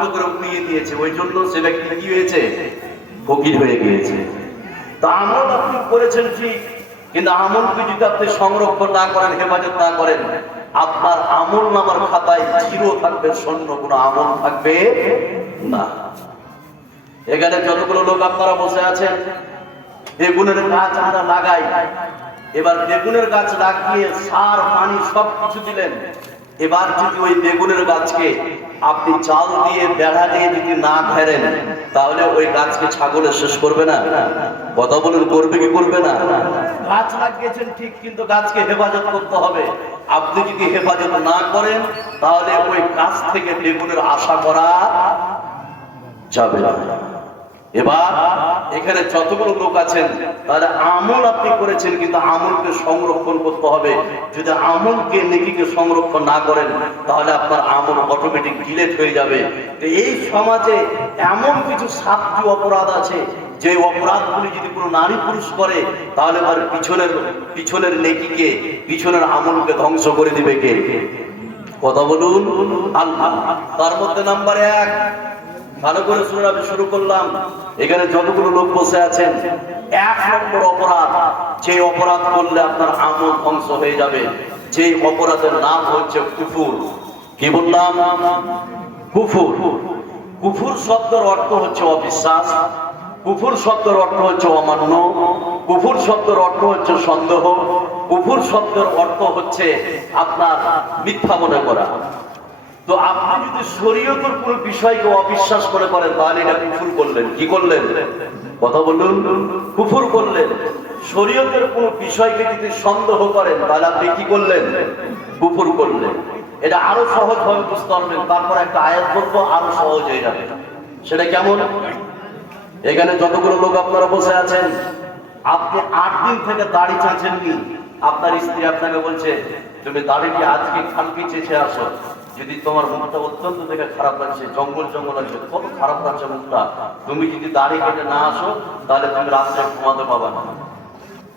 মতো করে উড়িয়ে দিয়েছে, ওই জন্য সে ব্যক্তি কি হয়েছে? ফকির হয়ে গিয়েছে। তা আমল আপনি করেছেন ঠিক, কিন্তু আমলকে যদি আপনি সংরক্ষণ না করেন, হেফাজত না করেন, আপনার আমল নামার খাতায় জিরো থাকবে, শূন্য, কোনো আমল থাকবে না। এখানে যতগুলো লোক আপনারা বসে আছেন, বেগুনের গাছ আমরা লাগাই, এবার বেগুনের গাছ লাগিয়ে সার পানি সব কিছু দিলেন, এবার যদি ওই বেগুনের গাছকে আপনি চাল দিয়ে বেড়া দিয়ে যদি না ঘেরেন, তাহলে ওই গাছকে ছাগলে শেষ করবে না? কথা বলুন, করবে কি করবে না? গাছ লাগিয়েছেন ঠিক, কিন্তু গাছকে হেফাজত করতে হবে। আপনি যদি হেফাজত না করেন, তাহলে ওই গাছ থেকে বেগুনের আশা করা যাবে না। এবার এখানে যতগুলো লোক আছেন, তাহলে আমল আপনি করেছেন, কিন্তু আমলকে সংরক্ষণ করতে হবে। যদি আমলকে, নেকিকে সংরক্ষণ না করেন, তাহলে আপনার আমল অটোমেটিক ডিলেট হয়ে যাবে। তো এই সমাজে এমন কিছু সাতটি অপরাধ আছে, যে অপরাধগুলি যদি কোনো নারী পুরুষ করে, তাহলে তার পিছনের নেকিকে, পিছনের আমলকে ধ্বংস করে দিবে কে? কথা বলুন, আল্লাহ। তার মধ্যে নাম্বার 1, ভালো করে শুনুন, আমি শুরু করলাম। এখানে যতগুলো লোক বসে আছেন, 1 নম্বর অপরাধ, যে অপরাধ করলে আপনার আমল ধ্বংস হয়ে যাবে, যে অপরাধের নাম হচ্ছে কুফর। কি বললাম? কুফর। কুফর শব্দের অর্থ হচ্ছে অবিশ্বাস, কুফর শব্দের অর্থ হচ্ছে অমান্য, কুফর শব্দের অর্থ হচ্ছে সন্দেহ, কুফর শব্দের অর্থ হচ্ছে আপনার মিথ্যা মনে করা। তো আপনি যদি শরীয়তের কোন বিষয়কে অবিশ্বাস করে করেন, তাহলে এটা কুফর করলেন। কি করলেন? কথা বলুন, কুফর করলেন। শরীয়তের কোন বিষয়কে যদি সন্দেহ করেন, তাহলে আপনি কি করলেন? কুফর করলেন। এটা আরো সহজ ভাবে বুঝতে পারবেন। তারপর একটা আয়াত বলবো, আরো সহজ হয়ে যাবে। সেটা কেমন? এখানে যতগুলো লোক আপনারা বসে আছেন, আপনি 8 দিন থেকে দাড়ি চাঁচেননি, আপনার স্ত্রী আপনাকে বলছে, তুমি দাড়িটি আজকে কালকে চেঁচে আসো। যদি তোমার মুখটা অত্যন্ত দেখে খারাপ লাগছে, জঙ্গল আছে, কত খারাপ লাগছে মুখটা, তুমি যদি দাড়ি কেটে না আসো, তাহলে তুমি রাত্রে ঘুমাতে পাবা না।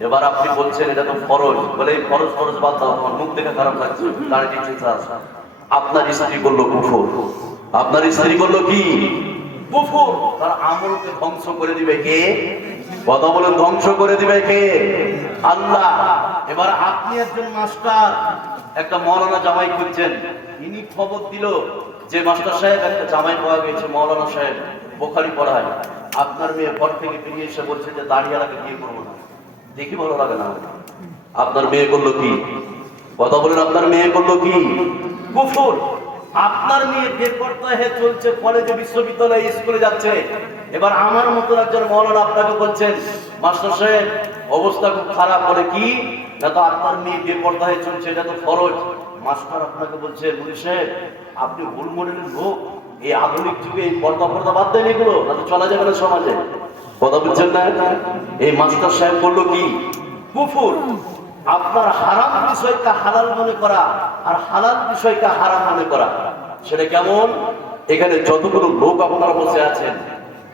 এবার আপনি বলছেন এটা তো ফরজ, বলে এই ফরজ বাদ দাও, তোমার মুখ দেখে খারাপ লাগছে, দাড়িটি চেঁচে আসো। আপনার স্ত্রী করলো কুফর। আপনার স্ত্রী করলো কি? কুফর। তার আমলকে ধ্বংস করে দিবে কে? কথা বলেন, ধ্বংস করে দিবে কে? আল্লাহ। এবার আপনি একজন মাস্টার, একটা মৌলানা জামাই খুঁজছেন, ইনি খবর দিল যে মাস্টার সাহেব একটা জামাই পাওয়া গেছে, মৌলানা সাহেব বুখারী পড়ায়। আপনার মেয়ে ঘর থেকে বেরিয়ে এসে বলছে যে দাঁড়িয়ালাকে বিয়ে করবো না, দেখি ভালো লাগে না। আপনার মেয়ে করলো কি? কথা বলেন, আপনার মেয়ে করলো কি? কুফর। আপনার মেয়ে বেপরদা হয়ে চলছে, কলেজে, বিশ্ববিদ্যালয়ে, স্কুলে যাচ্ছে। এবার আমার মতো একজন মৌলানা আপনাকে বলছেন, মাস্টার সাহেব অবস্থা খুব খারাপ। বলে কি? না, তো আপনার মেয়ে বেপরদা হয়ে চলছে, এটা তো ফরজ। মাস্টার আপনাকে বলছে, মুনি সাহেব আপনি ভুল মডেলের লোক, এই আধুনিক যুগে এই পর্দা বাদ দেন, এগুলো না তো চলা যাবে না সমাজে। কথা বলছেন না? এই মাস্টার সাহেব বললো কি? কুফর। আপনার হারাম বিষয়টা হালাল মনে করা, আর হালাল বিষয়টা হারাম মনে করা। সেটা কেমন? এখানে যতগুলো লোক আপনারা বসে আছেন,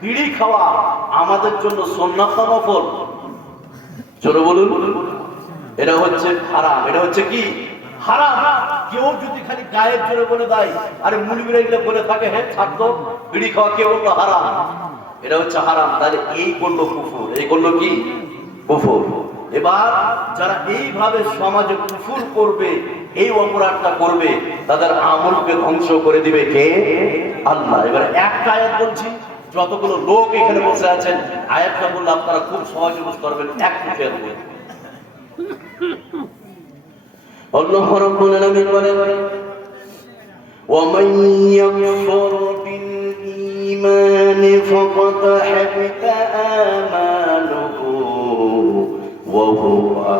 বিড়ি খাওয়া আমাদের জন্য সুন্নাত না নফল? চলো বলুন, এটা হচ্ছে হারাম। এটা হচ্ছে কি? হারাম। কেউ যদি খালি গায়ের জোরে বলে দেয়, আরে মুলবিরা এগুলো বলে থাকে, হ্যাঁ ছাড়তো, বিড়ি খাওয়া কে বললো হারাম? এটা হচ্ছে হারাম। তাহলে এই করলো কুফর। এই করলো কি? কুফর। এবার যারা এইভাবে সমাজে কুফর করবে, এই অপরাধটা করবে, তাদের আমলকে ধ্বংস করে দিবে কে? আল্লাহ। এবার একটা আয়াত বলছি, যতগুলো লোক এখানে বসে আছেন, আয়াতটা বললে আপনারা খুব সহজে বুঝতে পারবেন। এক খেয়াল করুন। আল্লাহ রাব্বুল আলামিন বলেন, ওয়া মান ইয়াকফুর বিল ঈমানি ফাকাদ হাবিতা আমালুহু ওয়া হুয়া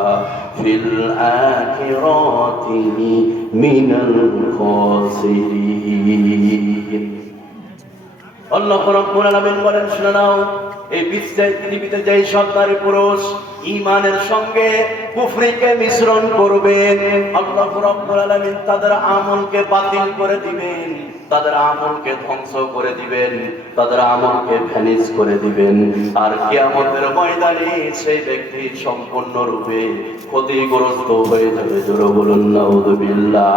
ফিল আখিরাতি মিনাল খাসিরিন। আল্লাহ রাব্বুল আলামিন বলেন, শুনে নাও, এই পৃথিবীতে যেই সব নারী পুরুষ ঈমানের সঙ্গে কুফরিকে মিশ্রণ করবে, আল্লাহ রাব্বুল আলামিন তাদের আমলকে বাতিল করে দিবেন, তাদের আমলকে ধ্বংস করে দিবেন, তাদের আমলকে ভ্যানিশ করে দিবেন। আর কিয়ামতের ময়দানে সেই ব্যক্তি সম্পূর্ণরূপে ক্ষতিগ্রস্ত হয়ে যাবে। জোরে বলুন নাউযুবিল্লাহ।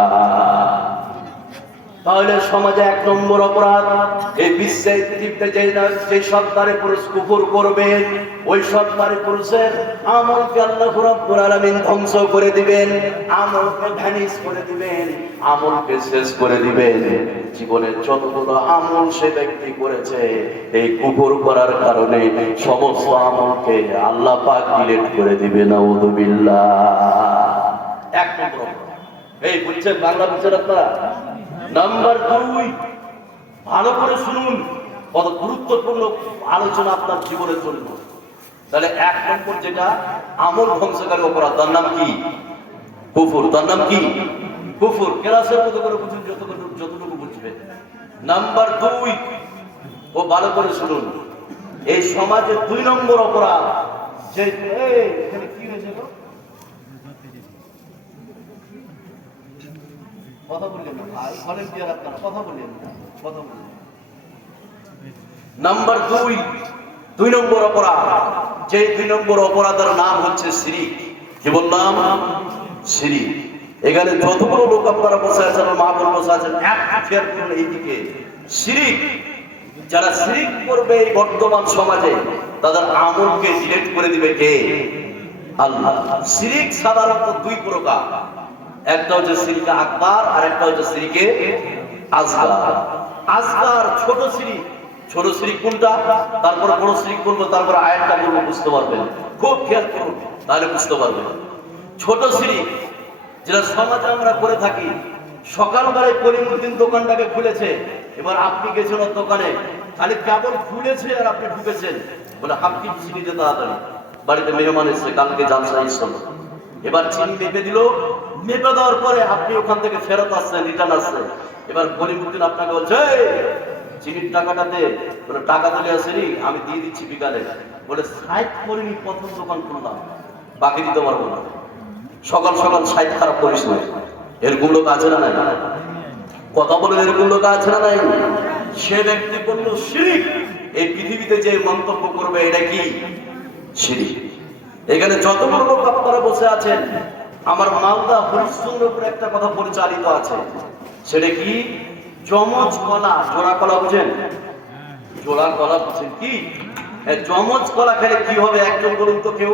তাহলে সমাজে 1 নম্বর অপরাধ, এই বিশ্বের পৃথিবীতে যে সত্তারে পুরুষ কুফর করবে, ওই সত্তারে পুরুষের আমলকে আল্লাহ রাব্বুল আলামিন ধ্বংস করে দিবেন, আমলকে ভ্যানিশ করে দিবেন, আমলকে শেষ করে দিবেন। জীবনে যতগুলো আমল সে ব্যক্তি করেছে, এই কুফর করার কারণে সমস্ত আমলকে আল্লাহ পাক ডিলিট করে দিবেন। নাউযুবিল্লাহ। 1 নম্বর এই বুঝছেন, বাংলা বুঝছেন আপনারা? নাম্বার 2, ভালো করে শুনুন, কত গুরুত্বপূর্ণ আলোচনা আপনার জীবনের জন্য। তাহলে 1 নম্বর যেটা আমল ধ্বংসকারী অপরাধ, তার নাম কি? কুফর। তার নাম কি? কুফর। ক্লাসের মতো করে বুঝুন, যতটুকু বুঝবেন। নাম্বার 2, ও ভালো করে শুনুন, এই সমাজে 2 নম্বর অপরাধ যে এখানে কি হয়েছে গো? কথা বললেন না ভাই, ভলেন্টিয়ার আপনারা কথা বললেন না, কথা বললেন। নাম্বার 2 নম্বর অপরাধ, যে 2 নম্বর অপরাধের নাম হচ্ছে শিরিক। কি বললাম? শিরিক। এখানে যতগুলো লোক আপনারা বসে আছেন, মা বোন বসে আছেন, এক খেয়াল করুন এইদিকে। শিরিক, যারা শিরিক করবে এই বর্তমান সমাজে, তাদের আমলকে ডিলিট করে দিবে কে? আল্লাহ। শিরিক সাধারণত 2 প্রকার, একটা হচ্ছে শিরকে আকবার আর একটা হচ্ছে শিরকে আসগার। আসগার ছোট শিরিক। ছোট শিরিক কোনটা? তারপর বড় শিরিক বলবো, তারপর আয়াতটা বলবো, বুঝতে পারবেন। খুব খেয়াল করুন, তাহলে বুঝতে পারবেন। ছোট শিরিক যেটা সমাজে আমরা করে থাকি, সকালবেলায় করিমউদ্দিন দোকানটাকে খুলেছে, এবার আপনি গেছেন ওর দোকানে, খালি কেবল খুলেছে আর আপনি ঢুকেছেন, বলে হাফকি চিনি দে তাড়াতাড়ি, বাড়িতে মেহমান এসছে, কালকে জালসা এসছিল। এবার চিনি মেপে দিল, মেপে দেওয়ার পরে আপনি ওখান থেকে ফেরত আসছেন, রিটার্ন আসছেন। এবার করিমউদ্দিন আপনাকে বলছে, চিনির টাকাটা দে। বলে টাকা তুলে আসেনি, আমি দিয়ে দিচ্ছি বিকালে। বলে 60 করিনি, প্রথম দোকান খুললাম, বাকি দিতে পারবো না। সকাল সকাল 60 খারাপ করিস না। এরকম লোক আছে না নাই? কথা বলেন, এরকম লোক আছে না নাই? সে ব্যক্তি করলো শিরিক। এই পৃথিবীতে যে মন্তব্য করবে, এটা কি? শিরিক। এখানে যতগুলো লোক আপনারা বসে আছেন, আমার মালদা হরিশ্চন্দ্রপুরে একটা কথা পরিচালিত আছে, সেটা কি? যমজ কলা। জোড়া কলা বুঝেন? জোড়া কলা বুঝেন কি? যমজ কলা খেলে কি হবে একজন বলুন তো কেউ?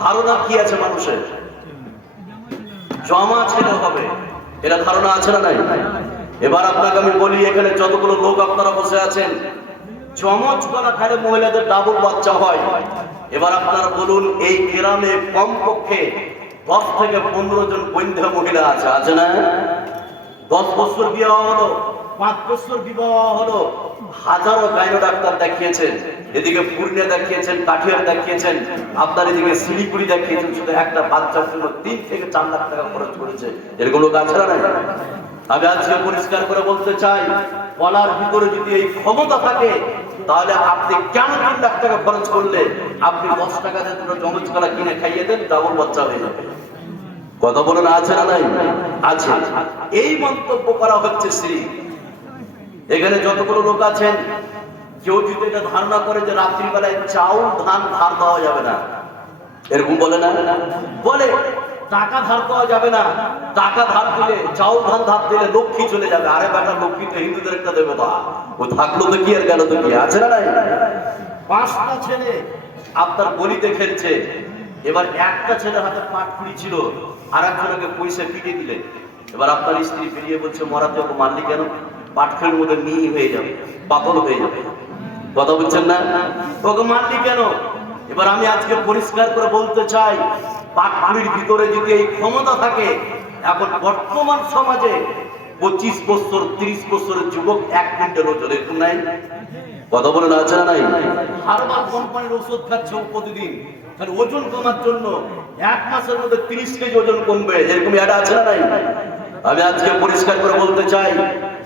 ধারণা কি আছে মানুষের? জমা ছেলে হবে, এরা ধারণা আছে না নাই? এবার আপনাকে আমি বলি, এখানে যতগুলো লোক আপনারা বসে আছেন, যমজ কলা খেলে মহিলাদের ডাবল বাচ্চা হয়। এবার আপনারা বলুন, এই গ্রামে কমপক্ষে 10 থেকে 15 জন বৈধ মহিলা আছে, আছে না? 10 বছর বিবাহ হলো, 5 বছর বিবাহ হলো, হাজারো গাইনো ডাক্তার দেখিয়েছেন, এদিকে পূর্ণিয়া দেখিয়েছেন, কাঠিয়ার দেখিয়েছেন, আপনার এদিকে শিলিগুড়ি দেখিয়েছেন, শুধু একটা বাচ্চার জন্য 3 থেকে 4 লাখ টাকা খরচ করেছে। এরকম লোক আছে না? আমি আজকে পরিষ্কার করে বলতে চাই, বলার ভিতরে যদি এই ক্ষমতা থাকে, তাহলে আপনি কেন 3 লাখ টাকা খরচ করলে আপনি 10 টাকা দিয়ে দুটো জমজ কলা কিনে খাইয়ে দেন, ডাবল বাচ্চা হয়ে যাবে। কথা বলেন, আছে না নাই? আছে। এই মন্তব্য করা হচ্ছে শিরিক। এখানে যতগুলো লোক আছেন, কেউ যদি এটা ধারণা করে যে রাত্রিবেলায় চাউল ধান ধার দেওয়া যাবে না, এরকম বলে না? বলে টাকা ধার দেওয়া যাবে না, টাকা ধার দিলে, চাউল ধান ধার দিলে লক্ষ্মী চলে যাবে। আরে বেটা, লক্ষ্মী তো হিন্দুদের একটা দেবতা, ও থাকলো তো কি আর গেল তো কি, আছে না নাই? 5টা ছেলে আপনার গলিতে খেলছে, এবার একটা ছেলের হাতে পাটকুড়ি ছিল, আর একজনকে পয়সা পিটিয়ে দিলে। এবার আপনার স্ত্রী বেরিয়ে বলছে, মরাতে ওকে মারলি কেন? পাটখের মধ্যে মিহি হয়ে যাবে, পাতল হয়ে যাবে। কথা বলছেন না? ওকে মারলি কেন? এবার আমি আজকে পরিষ্কার করে বলতে চাই, পাটকুড়ির ভিতরে যদি এই ক্ষমতা থাকে, এখন বর্তমান সমাজে 25 বছর 30 বছরের যুবক 1 কুইন্টাল ওজন, এরকম নাই? কথা বলেন, আছে না নাই? হারবাল কোম্পানির ওষুধ খাচ্ছে প্রতিদিন, ওজন কমার জন্য 1 মাসের মধ্যে 30 কেজি ওজন কমবে, এরকম এটা আছে না নাই? আমি আজকে পরিষ্কার করে বলতে চাই,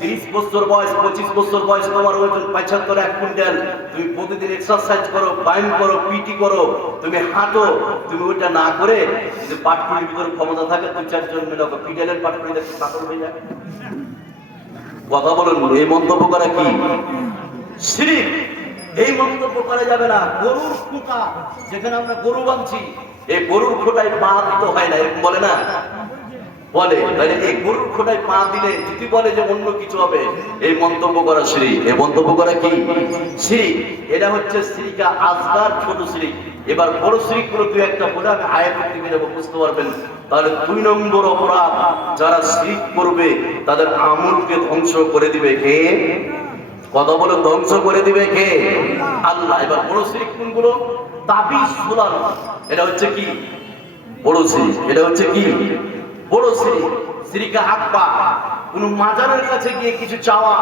30 বছর বয়স, 25 বছর বয়স, তোমার ওজন 75 1 কুইন্টাল, তুমি প্রতিদিন এক্সারসাইজ করো, ব্যায়াম করো, পিটি করো, তুমি হাঁটো, তুমি ওইটা না করে যদি পাটকুড়ির ভিতরে ক্ষমতা থাকে, 2-4 জন মিলে পিটালের পাটকুড়ি দেখতে পাতল হয়ে যায়। কথা বলুন, এই মন্তব্য করা কি? শিরিক। এই মন্তব্য করা যাবে না। গরুর খুঁটা, যেখানে আমরা গরু বাঁধছি, এই গরুর খুঁটায় পা দিতে হয় না, এরকম বলে না? বলে, তাহলে এই গরুর খোঁটায় পা দিলে যদি বলে যে অন্য কিছু হবে, এই মন্তব্য করা শিরক। এই মন্তব্য করা কি শিরক? এটা হচ্ছে শিরকা আসগার, ছোট শিরক। এবার বড় শিরক গুলো দুই একটা বলে আমি আয়াতের দিকে যাবো, বুঝতে পারবেন। তাহলে 2 নম্বর অপরাধ, যারা শিরক করবে তাদের আমলকে ধ্বংস করে দিবে কে? কথা বলে, ধ্বংস করে দিবে কে? আল্লাহ। এবার বড় শিরক কোনগুলো? তাবিজ ঝুলানো, এটা হচ্ছে কি বড় শিরক। এটা হচ্ছে কি বড় শিরক। শিরকে আকবার, কোন মাজারের কাছে গিয়ে কিছু চাওয়া,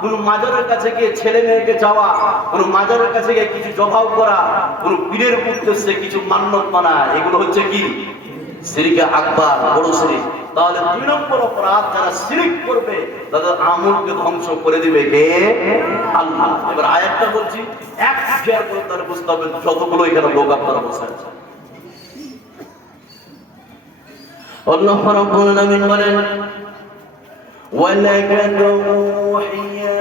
কোন মাজারের কাছে গিয়ে ছেলে মেয়েকে চাওয়া, কোন মাজারের কাছে গিয়ে কিছু জবাব করা, কোন পীরের উদ্দেশ্যে কিছু মান্যত মানা, এগুলো হচ্ছে কি শিরকে আকবার, বড় শিরক। তাহলে 2 নম্বর অপরাধ, যারা শিরক করবে তাদের আমলকে ধ্বংস করে দিবে কে? আল্লাহ। এবার আয়াতটা বলছি, এক শেয়ার করে তাহলে বুঝতে হবে যতগুলো এখানে লোক আপনারা বসে আছেন। আল্লাহ রাব্বুল আলামিন বলেন, ওয়ালাকাদ উহিয়া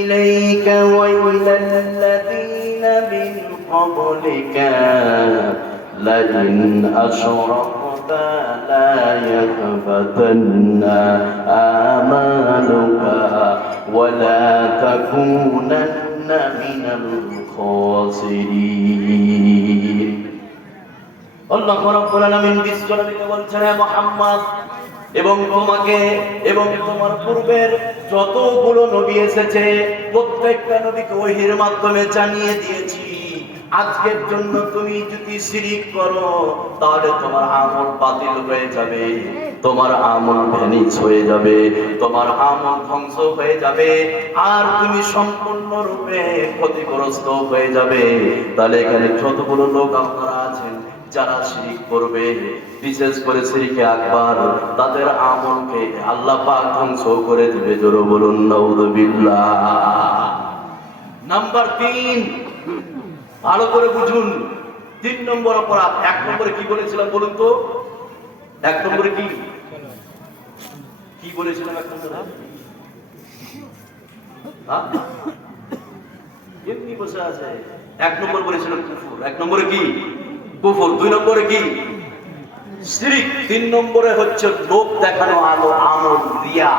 ইলাইকা ওয়া ইলাল লাযীনা মিন ক্বাবলিকা লাইন আশরাকতা লা ইয়াহবাতান্না আমালুকা ওয়া লা তাকুনান্না মিনাল খাসিরিন। আল্লাহ রাব্বুল আলামিন বিশ্বনবীকে বলছেন, হে মুহাম্মদ, এবং তোমাকে এবং তোমার পূর্বের যতগুলো নবী এসেছে প্রত্যেকটা নবীকে ওহীর মাধ্যমে জানিয়ে দিয়েছি, আজকের জন্য তুমি যদি শিরক করো তাহলে তোমার আমল বাতিল হয়ে যাবে, তোমার আমল ভ্যানিশ হয়ে যাবে, তোমার আমল ধ্বংস হয়ে যাবে, আর তুমি সম্পূর্ণরূপে ক্ষতিগ্রস্ত হয়ে যাবে। তাহলে এখানে যতগুলো লোক আপনারা আছেন যারা শিরক করবে, বিশেষ করে শিরকে আকবার, তাদের আমলকে আল্লাহ পাক ধ্বংস করে দিবে। জোরে বলুন নাউযুবিল্লাহ। নাম্বার 3, ভালো করে বুঝুন। 3 নম্বর অপরাধ। 1 নম্বরে কি বলেছিলাম বলুন তো? 1 নম্বরে কি কি বলেছিলাম? 1 নম্বরে এমনি বসে আছে। 1 নম্বর বলেছিলাম কুফর। 1 নম্বরে কি? কুফর। 2 নম্বরে কি? শিরক। 3 নম্বরে হচ্ছে লোক দেখানো আমল, রিয়া।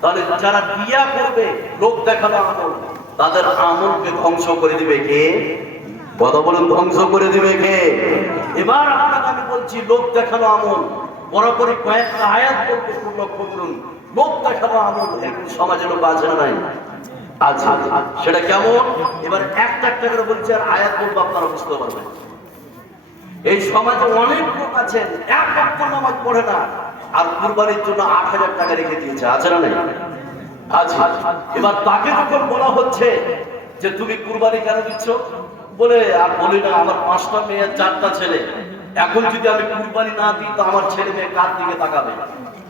তাহলে যারা রিয়া করবে, লোক দেখানো আমল, তাদের আমলকে ধ্বংস করে দিবে কে? কথা বলুন, ধ্বংস করে দিবে কে? এবার আপনাকে আমি বলছি, লোক দেখানো আমল, বরাবরই কয়েকটা আয়াত বলতে লক্ষ্য করুন। লোক দেখানো আমল এরকম সমাজে লোক আছে না নাই? আছে। সেটা কেমন? এবার একটা একটা করে বলছি, আর আয়াত বলবো, আপনারা বুঝতে পারবেন। এই সমাজে অনেক লোক আছেন, এক ওয়াক্ত নামাজ পড়ে না, আর কুরবানির জন্য 8,000 টাকা রেখে দিয়েছে, আছে না নাই? আছে। এবার তাকে যখন বলা হচ্ছে যে তুমি কুরবানি কেন দিচ্ছ, বলে আর বলি না, আমার 5টা মেয়ে 4টা ছেলে, এখন যদি আমি কুরবানি না দিই তো আমার ছেলে মেয়ে কার দিকে তাকাবে,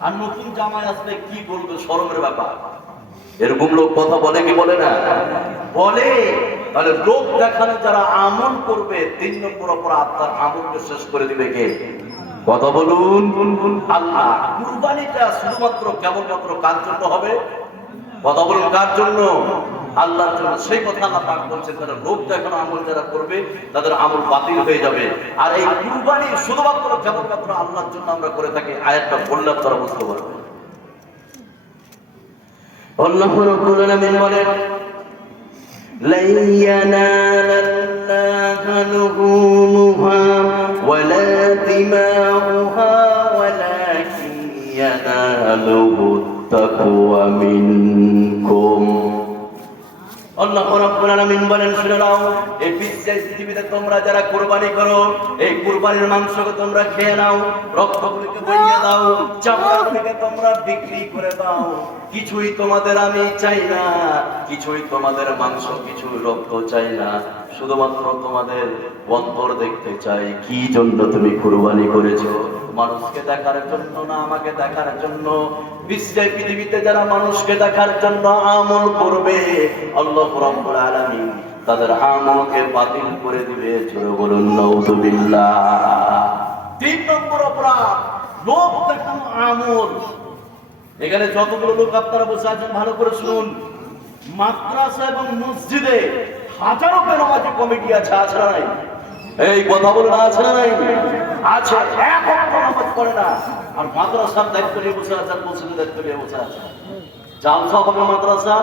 আর নতুন জামাই আসলে কি বলবে, শরমের ব্যাপার। এরকম লোক কথা বলে কি বলে না? বলে। তাহলে লোক দেখানো যারা আমল করবে, 3 নম্বর অপরাধ, তার আমলকে শেষ করে দিবে কে? কথা বলুন, আল্লাহ। কুরবানিটা শুধুমাত্র কেবলমাত্র কার জন্য হবে? কথা বলুন, কার জন্য? আল্লাহর জন্য। সেই কথা আল্লাহ পাক বলছেন, যারা লোক দেখানো আমল যারা করবে তাদের আমল বাতিল হয়ে যাবে। আর এই কুরবানি শুধুমাত্র কেবলমাত্র আল্লাহর জন্য আমরা করে থাকি। আয়াতটা বললে আপনারা বুঝতে পারবেন। আল্লাহ রাব্বুল আলামিন বলেন, লান ইয়ানালাল্লাহা লুহুমুহা ওয়ালা দিমাউহা ওয়ালাকিন ইয়ানালুহুত তাকওয়া মিনকুম। আল্লাহ রাব্বুল আলামিন বলেন, শুনে নাও, এই পৃথিবীতে তোমরা যারা কুরবানি করো, এই কুরবানির মাংসকে তোমরা খেয়ে নাও, রক্তগুলোকে বইয়ে দাও, চামড়াগুলোকে তোমরা বিক্রি করে দাও, কিছুই তোমাদের আমি চাই না, কিছুই তোমাদের মাংস, কিছুই রক্ত চাই না, শুধুমাত্র তোমাদের অন্তর দেখতে চাই। কি জন্য তুমি কুরবানি করেছো? মানুষকে দেখার জন্য না, আমাকে দেখার জন্য। বিশ্বের পৃথিবীতে যারা মানুষকে দেখার জন্য আমল করবে, আল্লাহ রাব্বুল আলামিন তাদের আমলকে বাতিল করে দিবে। জোরে বলুন নাউযুবিল্লাহ। 3 নম্বর অপরাধ, লোক দেখানো আমল। এখানে যতগুলো লোক আপনারা বসে আছেন ভালো করে শুনুন। মাদ্রাসা এবং মসজিদে হাজারো বেনামাজি কমিটি আছে, আছে না নাই? এই কথা বলুন, আছে না নাই? আছে। এক ওয়াক্ত নামাজ পড়ে না, আর মাদ্রাসার দায়িত্ব নিয়ে বসে আছে, আর মসজিদের দায়িত্ব নিয়ে বসে আছে। জালসা হবে মাদ্রাসা,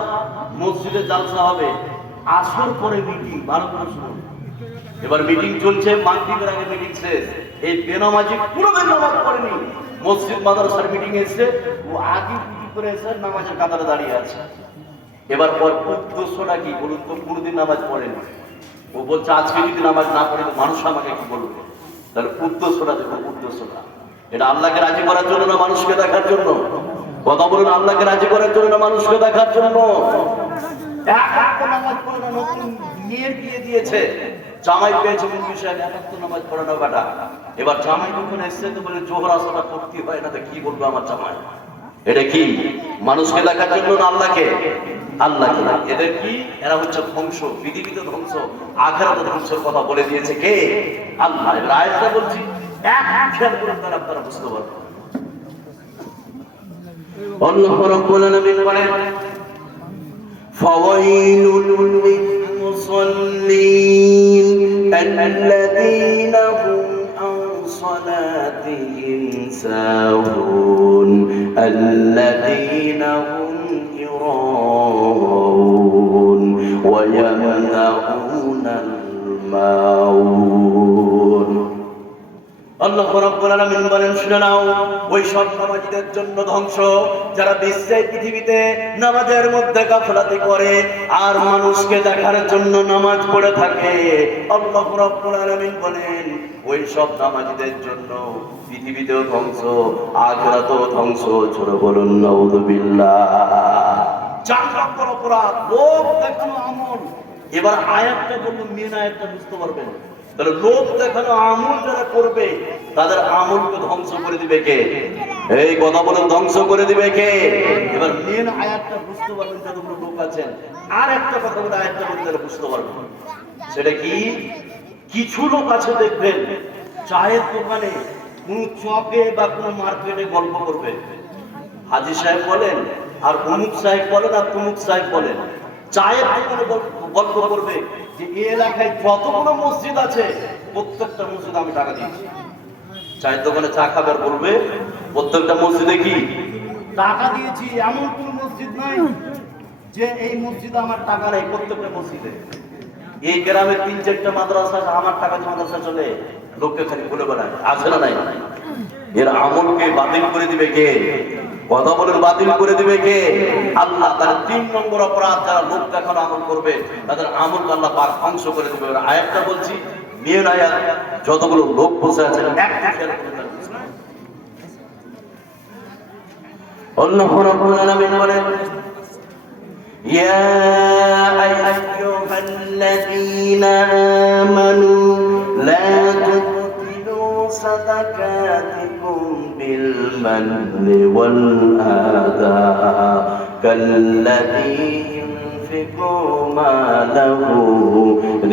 মসজিদে জালসা হবে, আসর পরে মিটিং। ভালো করে শুনুন, এবার মিটিং চলছে, মাগরিবের আগে মিটিং শেষ। এই বেনামাজি কোনোদিন নামাজ পড়েনি, মসজিদ মাদ্রাসার মিটিং এসে ও আগে পুজো করে এসে নামাজের কাতারে দাঁড়িয়ে আছে। এবার উদ্দেশ্যটা কি বলুন তো? কোনোদিন নামাজ পড়েনি, ও বলছে আজকে যদি নামাজ না পড়ে মানুষ আমাকে কি বলবে? তাহলে উদ্দেশ্যটা দেখুন, উদ্দেশ্যটা এটা আল্লাহকে রাজি করার জন্য না মানুষকে দেখার জন্য? কথা বলুন, আল্লাহকে রাজি করার জন্য না মানুষকে দেখার জন্য? নামাজ পড়ে না, নতুন মেয়ের বিয়ে দিয়েছে, জামাই পেয়েছে, মুফতি সাহেব একাত্তর নামাজ পড়ে না বেটা। এবার জামাই যখন এসছে তো বলে জোহর আসরটা করতে হয় না, তো কি বলবো আমার জামাই? এটা কি মানুষকে দেখার জন্য না আল্লাহকে? আল্লাহকে। এদের কি, এরা হচ্ছে ধ্বংস, পৃথিবীতে ধ্বংস, আখিরাতে ধ্বংসের কথা বলে দিয়েছে কে? আল্লাহ। এবার আয়াতটা বলছি, এক খেয়াল করে তারা আপনারা বুঝতে পারবেন। আল্লাহ রাব্বুল আলামিন বলেন, ফাওয়াইলুল লিলমুসাল্লিন আল্লাযীনা হুম আন সালাতিহিম সাহুন আল্লাযীনা হুম يراءون ويمنعون الماعون। আল্লাহ রাব্বুল আলামিন বলেন, শুনে নাও, ওই সব নামাজীদের জন্য ধ্বংস যারা বিশ্বে পৃথিবীতে নামাজের মধ্যে গাফলাতি করে আর মানুষকে দেখার জন্য নামাজ পড়ে থাকে। আল্লাহ রাব্বুল আলামিন বলেন, ওই সব নামাজীদের জন্য পৃথিবীতেও ধ্বংস, আখিরাতেও ধ্বংস। জোরে বলুন নাউযুবিল্লাহ। 4 নম্বর অপরাধ, লোক দেখানো আমল। এবার আয়াতটা বলুন, মেন আয়াতটা বুঝতে পারবেন। তাহলে লোক দেখানো আমল যারা করবে তাদের আমলকে ধ্বংস করে দিবে কে? এই কথা বলেন, ধ্বংস করে দিবে কে? এবার মেন আয়াতটা বুঝতে পারবেন যতগুলো লোক আছেন। আর একটা কথা বলে আয়াতটা বলতে বুঝতে পারবেন, সেটা কি? কিছু লোক আছে দেখবেন চায়ের দোকানে, কোন চকে বা কোন মার্কেটে গল্প করবে। হাজী সাহেব বলেন আর অমুক সাহেব বলেন আর তমুক সাহেব বলেন, চায়ের দোকানে গল্প করবে যে এই এলাকায় যতগুলো মসজিদ আছে প্রত্যেকটা মসজিদ আমি টাকা দিয়েছি। চায়ের দোকানে চা খাবার বলবে প্রত্যেকটা মসজিদে কি টাকা দিয়েছি, এমন কোন মসজিদ নাই যে এই মসজিদে আমার টাকা নেই। প্রত্যেকটা মসজিদে। এই গ্রামের 3-4টা মাদ্রাসা আমার টাকা দিয়ে মাদ্রাসা চলে, লোককে খালি বলে বেড়ায়, আছে না নাই? এর আমলকে বাতিল করে দিবে কে? কথা বলেন, বাতিল করে দিবে কে? আল্লাহ। তার 3 নম্বর অপরাধ, যারা লোক দেখানো আমল করবে তাদের আমল আল্লাহ পাক ধ্বংস করে দিবে। এর আয়াতটা বলছি, মেন আয়াত, যতগুলো লোক বসে আছেন একটা খেয়াল করে আল্লাহ রাব্বুল আলামিন বলেন, ইয়া আইয়ুহাল্লাযীনা আমানু লা তুবতিলু সাদাকাতিকুম বিল মান্নি ওয়াল আযা কাল্লাযী ইউনফিকু মালাহু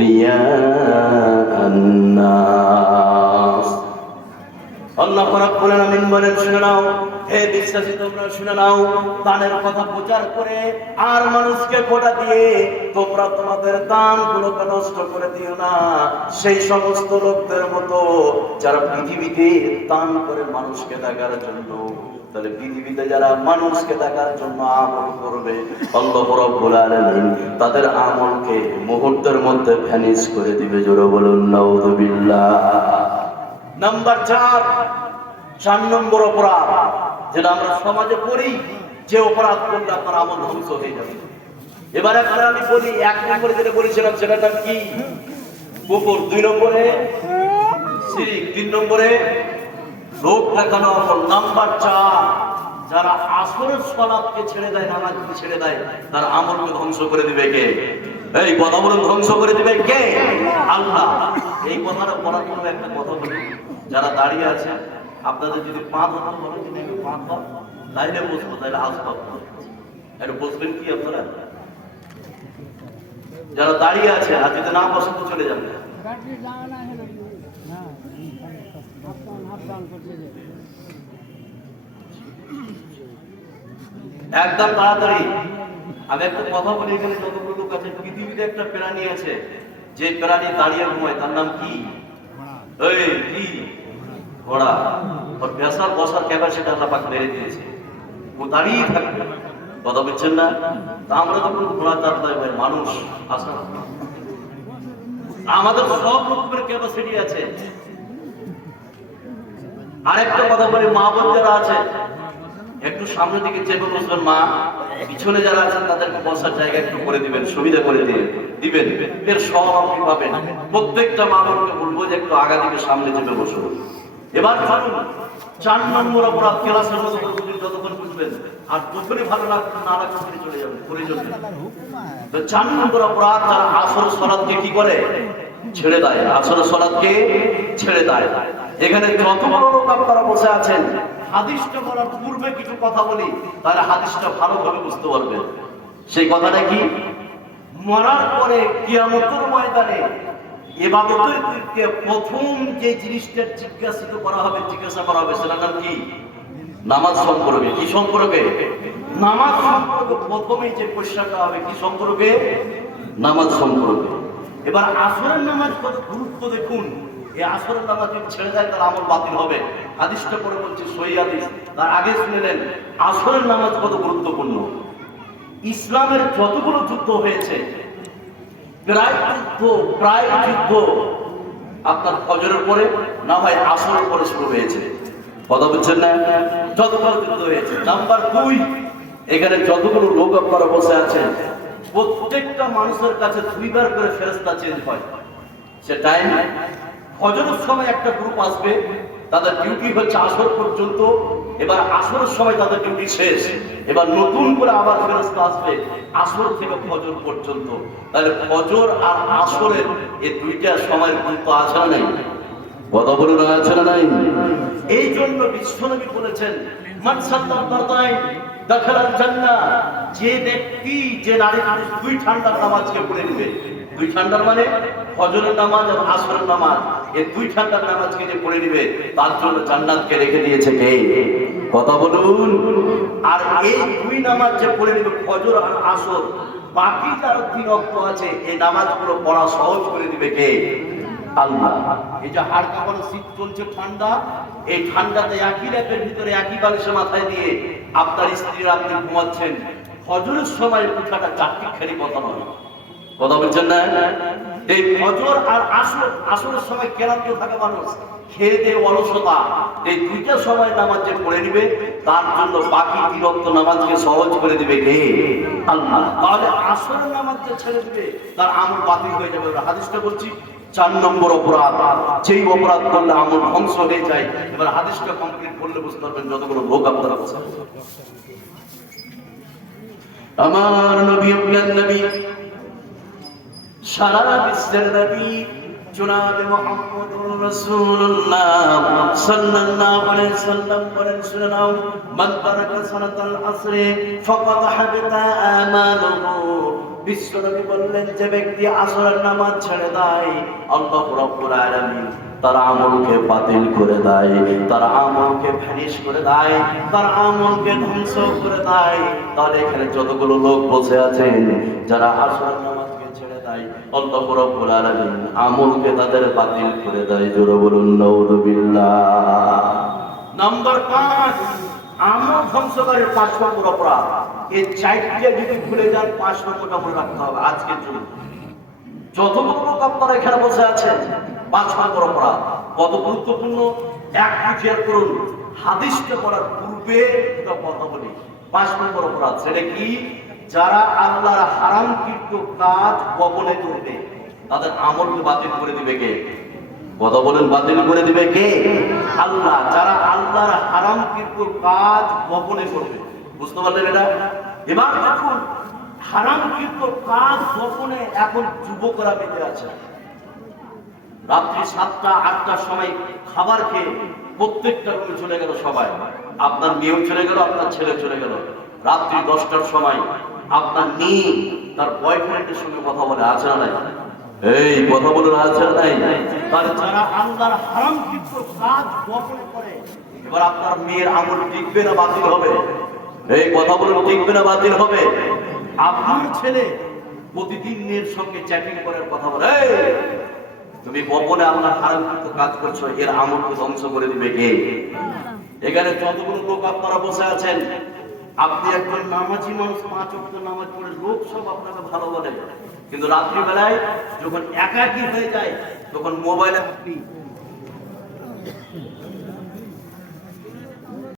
রিয়াআন নাস। আল্লাহ রাব্বুল আলামিন বলেন, শুনে নাও হে বিশ্বাসী, তোমরা শুনে নাও, দানের কথা প্রচার করে আর মানুষকে খোটা দিয়ে তোমরা তোমাদের দানগুলোকে নষ্ট করে দিও না সেই সমস্ত লোকদের মতো যারা পৃথিবীতে দান করে মানুষকে দেখার জন্য। তাহলে পৃথিবীতে যারা মানুষকে দেখার জন্য আমল করবে, আল্লাহ রাব্বুল আলামিন তাদের আমলকে মুহূর্তের মধ্যে ভ্যানিশ করে দিবে। জোরে বলুন নাউযুবিল্লাহ। নাম্বার 4 নম্বর অপরাধ যেটা আমরা সমাজে করি, যে অপরাধ করলে আপনার আমল ধ্বংস হয়ে যাবে। এবার আপনারা আমি বলি, 1 নম্বরে যেটা বলেছিলাম সেটার নাম কি? কুফর। 2 নম্বরে শিরক। 3 নম্বরে লোক দেখানো আমল। নাম্বার 4, যারা আসরের সালাতকে ছেড়ে দেয়, নামাজকে ছেড়ে দেয়, তার আমলকে ধ্বংস করে দিবে কে? এই কথা বলুন, ধ্বংস করে দিবে কে? আল্লাহ। এই কথাটা বলার জন্য একটা কথা বলি, যারা দাঁড়িয়ে আছে আপনাদের যদি পা ধরতে বলে, যদি একটু পা ধর তাইলে বসবো, তাইলে আসবাব একটু বসবেন কি আপনারা? যারা দাঁড়িয়ে আছে আর যদি না বসেন তো চলে যাবে। একদম তাড়াতাড়ি। আমি একটা কথা বলি, এখানে যতগুলো লোক আছে, পৃথিবীতে একটা প্রাণী আছে যে প্রাণী দাঁড়িয়ে ঘুমায়, তার নাম কি? এই কি? ঘোড়া। ওর পেশার বসার ক্যাপাসিটি আল্লাহ পাক মেরে দিয়েছে, ও দাঁড়িয়ে থাকবে। কথা বলছেন না? তা আমরা যখন ঘোড়া চালাতে ভাই মানুষ আসা, আমাদের সব রকমের ক্যাপাসিটি আছে। আরেকটা কথা বলি, মা বোন যারা আছে একটু সামনের দিকে চেপে বসবেন, মা পিছনে যারা আছেন তাদেরকে বসার জায়গা একটু করে দিবেন, সুবিধা করে দিবেন। এর সব আপনি পাবেন। প্রত্যেকটা মা বোনকে বলবো যে একটু আগা দিকে সামনে চেপে বসুন। এবার ভাবুন 4 নম্বর অপরাধ, ক্লাসের মতো যতক্ষণ বুঝবেন, আর যখনই ভালো লাগবে না লাগবে চলে যাবেন প্রয়োজন নেই। তো 4 নম্বর অপরাধ, যারা আসর সালাতকে কি করে? ছেড়ে দেয়। আসর সালাতকে ছেড়ে দেয়। এখানে যত বড় লোক আপনারা বসে আছেন, হাদিসটা বলার পূর্বে কিছু কথা বলি, তাহলে হাদিসটা ভালোভাবে বুঝতে পারবেন। সেই কথাটা কি? মরার পরে কিয়ামতের ময়দানে ইবাদতের দিকে প্রথম যে জিনিসটা জিজ্ঞাসা করা হবে সেটার নাম কি? নামাজ সম্পর্কে। কি সম্পর্কে? নামাজ সম্পর্কে প্রথমেই যে কোশ্চেনটা হবে কি সম্পর্কে? নামাজ সম্পর্কে। এবার আসরের নামাজ কত গুরুত্ব দেখুন। এই আসরের নামাজ যদি ছেড়ে যায় তার আমল বাতিল হবে। হাদিসটা পরে বলছি, সহিহ হাদিস। তার আগে শুনে নেন আসরের নামাজ কত গুরুত্বপূর্ণ। ইসলামের যতগুলো যুদ্ধ হয়েছে, প্রায় যুদ্ধ আপনার ফজরের পরে না হয় আসরের পরে শুরু হয়েছে। কথা বলছেন না? যতগুলো যুদ্ধ হয়েছে। নাম্বার 2, এখানে যতগুলো লোক আপনারা বসে আছেন, প্রত্যেকটা মানুষের কাছে 2 বার করে ফেরেশতা চেঞ্জ হয়। সে টাইম ফজরের সময় একটা গ্রুপ আসবে, তাদের ডিউটি হচ্ছে আসর পর্যন্ত। এবার আসরের সময় তাদের ডিউটি শেষ, এবার নতুন করে আবার ফেরেশতা আসবে আসর থেকে ফজর পর্যন্ত। তাহলে ফজর আর আসরের এই দুইটা সময়ের গুরুত্ব আছে না নাই? কথা বলুন, আছে না নাই? এই জন্য বিশ্বনবী বলেছেন, মান সাল্লাল্লাহু ফারদাইন দাখালাল জান্নাহ। যে ব্যক্তি, যে নারী মানুষ 2 ঠান্ডার নামাজকে পড়ে নেবে, 2 ঠান্ডার মানে ফজরের নামাজ আর আসরের নামাজ, এই 2 ঠান্ডার নামাজকে যে পড়ে নেবে তার জন্য জান্নাতকে রেখে দিয়েছে কে? কথা বলুন। আর এই 2 নামাজ যে পড়ে নেবে, ফজর আর আসর, বাকি যার 3 ওয়াক্ত আছে, এই নামাজগুলো পড়া সহজ করে দিবে কে? আল্লাহ। এই যে হাড় কাঁপানো শীত চলছে, ঠান্ডা, এই ঠান্ডাতে একই র্যাপের ভিতরে একই বালিশে মাথায় দিয়ে আপনার স্ত্রীরা আপনি ঘুমাচ্ছেন, ফজরের সময় উঠাটা চারটিখানি কথা নয়। কথা বলছেন না? এই ফজর আর আসরের সময় ক্লান্ত থাকে মানুষ, খেয়ে দিয়ে অলসতা, এই 2টা সময় নামাজ যে পড়ে নিবে তার জন্য বাকি 3 ওয়াক্ত নামাজকে সহজ করে দিবে কে? আল্লাহ। তাহলে আসরের নামাজ যে ছেড়ে দিবে তার আমল বাতিল হয়ে যাবে। হাদিসটা বলছি, 4 নম্বর অপরাধ, যেই অপরাধ করলে আমল ধ্বংস হয়ে যায়। এবার হাদিসটা কমপ্লিট করলে বুঝতে পারবেন যতগুলো লোক আপনারা বসে। আমার নবী, আপনার নবী, সারা বিশ্বের নবী জনাবে মুহাম্মদুর রাসূলুল্লাহ সাল্লাল্লাহু আলাইহি সাল্লাম বলেন, শুনে নাও, মান তারাকা সালাতাল আসরে ফাকাদ হাবিতা আমালুহু। বিশ্বনবী বললেন, যে ব্যক্তি আসরের নামাজ ছেড়ে দেয়, আল্লাহ রাব্বুল আলামিন তার আমলকে বাতিল করে দেয়, তার আমলকে ভ্যানিশ করে দেয়, তার আমলকে ধ্বংস করে দেয়। তাহলে এখানে যতগুলো লোক বসে আছেন যারা আসরের নামাজকে ছেড়ে দেয়, আল্লাহ রাব্বুল আলামিন আমলকে তাদের বাতিল করে দেয়। জোরে বলুন নাউযুবিল্লাহ। নাম্বার 5, আমল ধ্বংসকারীর 5 নম্বর অপরাধ। এই 4টা যদি ভুলে যান, 5 নম্বরটা মনে রাখতে হবে আজকের জন্য। যতগুলো লোক আপনারা এখানে বসে আছেন, 5 নম্বর অপরাধ কত গুরুত্বপূর্ণ একটু খেয়াল করুন। হাদিসটা পড়ার পূর্বে একটা কথা বলি, 5 নম্বর অপরাধ সেটা কি? যারা আল্লাহর হারামকৃত কাজ গোপনে করবে তাদের আমলকে বাতিল করে দিবে কে? কথা বলেন, বাতিল করে দিবে কে? আল্লাহ। যারা আল্লাহর হারামকৃত কাজ গোপনে করবে, বুঝতে পারলেন এটা? এবার দেখুন, হারামকৃত কাজ গোপনে এখন যুবকরা বেঁচে আছে। রাত্রি 7টা 8টার সময় খাবার খেয়ে প্রত্যেকটা রুমে চলে গেল সবাই। আপনার মেয়েও চলে গেল, আপনার ছেলে চলে গেল। রাত্রি 10টার সময় আপনার মেয়ে তার বয়ফ্রেন্ডের সঙ্গে কথা বলে, আছে না নাই? এই কথা বলে, আছে না নাই? তাহলে যারা আল্লাহর হারামকৃত কাজ গোপনে করে, এবার আপনার মেয়ের আমল টিকবে না বাতিল হবে? এই কথা বলে, টিকবে না বাতিল হবে? আপনার ছেলে প্রতিদিন মেয়ের সঙ্গে চ্যাটিং করার কথা বলে, তুমি গোপনে আল্লাহর হারামকৃত কাজ করছো, এর আমলকে ধ্বংস করে দিবে কে? এখানে যতগুলো লোক আপনারা বসে আছেন, আপনি একজন নামাজি মানুষ, 5 ওয়াক্ত নামাজ পড়ে লোক সব আপনাকে ভালো বলে, কিন্তু রাত্রিবেলায় যখন একাকী হয়ে যায় তখন মোবাইলে আপনি